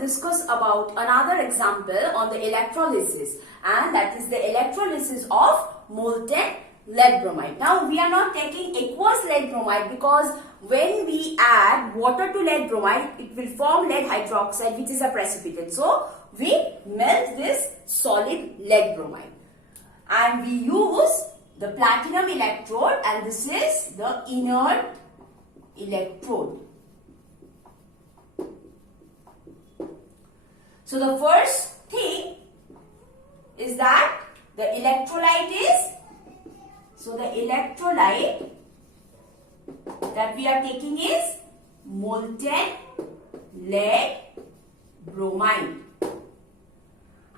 will discuss about another example on the electrolysis, and that is the electrolysis of molten lead bromide. Now we are not taking aqueous lead bromide because when we add water to lead bromide, it will form lead hydroxide, which is a precipitate. So we melt this solid lead bromide and we use the platinum electrode, and this is the inert electrode. So the first thing is that the electrolyte is, so the electrolyte that we are taking is molten lead bromide,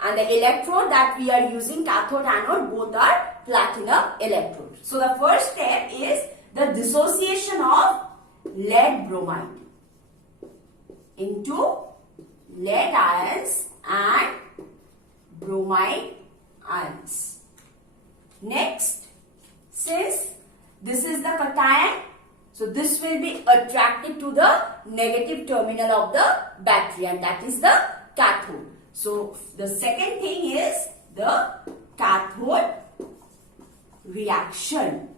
and the electrode that we are using, cathode anode, both are platinum electrodes. So the first step is the dissociation of lead bromide into lead ions and bromide ions. Next, since this is the cation, so this will be attracted to the negative terminal of the battery, and that is the cathode. So the second thing is the cathode reaction.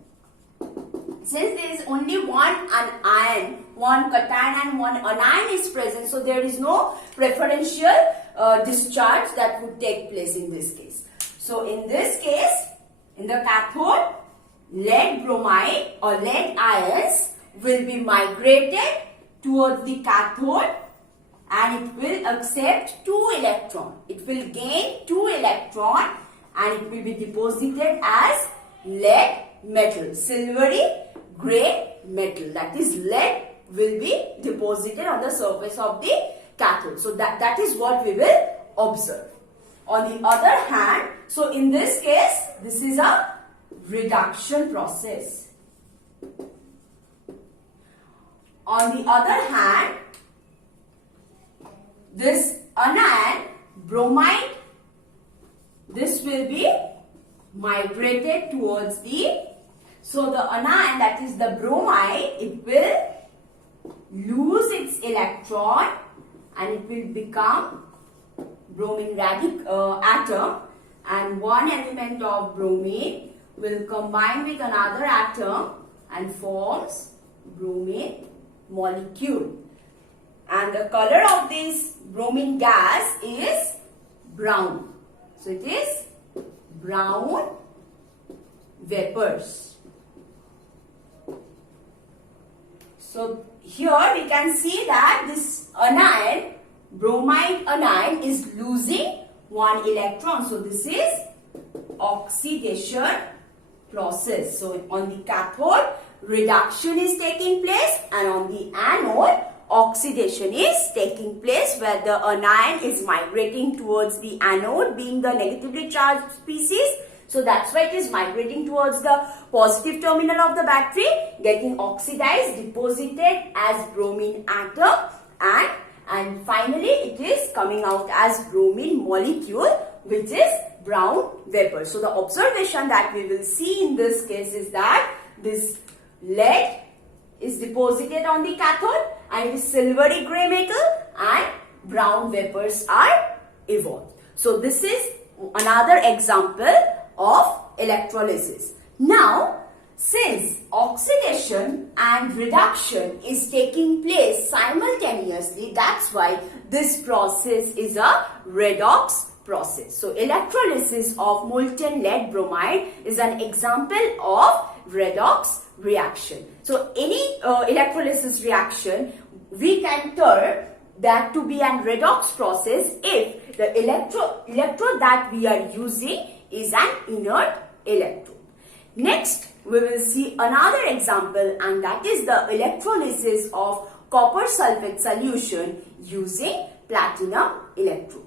Since there is only one anion, one cation and one anion is present, so there is no preferential discharge that would take place in this case. So in this case, in the cathode, lead bromide or lead ions will be migrated towards the cathode and it will accept 2 electrons. It will gain 2 electrons and it will be deposited as lead metal, silvery gray metal, that is lead will be deposited on the surface of the cathode. So that is what we will observe. On the other hand, so in this case, this is a reduction process. On the other hand, this anion, bromide, this will be migrated towards the, so the anion, that is the bromide, it will lose its electron and it will become bromine atom, and one element of bromine will combine with another atom and forms bromine molecule. And the color of this bromine gas is brown. So it is brown vapors. So here we can see that this anion, bromide anion, is losing 1 electron. So this is oxidation process. So on the cathode, reduction is taking place, and on the anode, oxidation is taking place, where the anion is migrating towards the anode, being the negatively charged species. So that's why it is migrating towards the positive terminal of the battery, getting oxidized, deposited as bromine atom, and finally it is coming out as bromine molecule, which is brown vapor. So the observation that we will see in this case is that this lead is deposited on the cathode and it is silvery gray metal and brown vapors are evolved. So this is another example of electrolysis. Now, since oxidation and reduction is taking place simultaneously, that's why this process is a redox process. So electrolysis of molten lead bromide is an example of redox reaction. So any electrolysis reaction, we can term that to be an redox process if the electrode that we are using is an inert electrode. Next, we will see another example, and that is the electrolysis of copper sulphate solution using platinum electrode.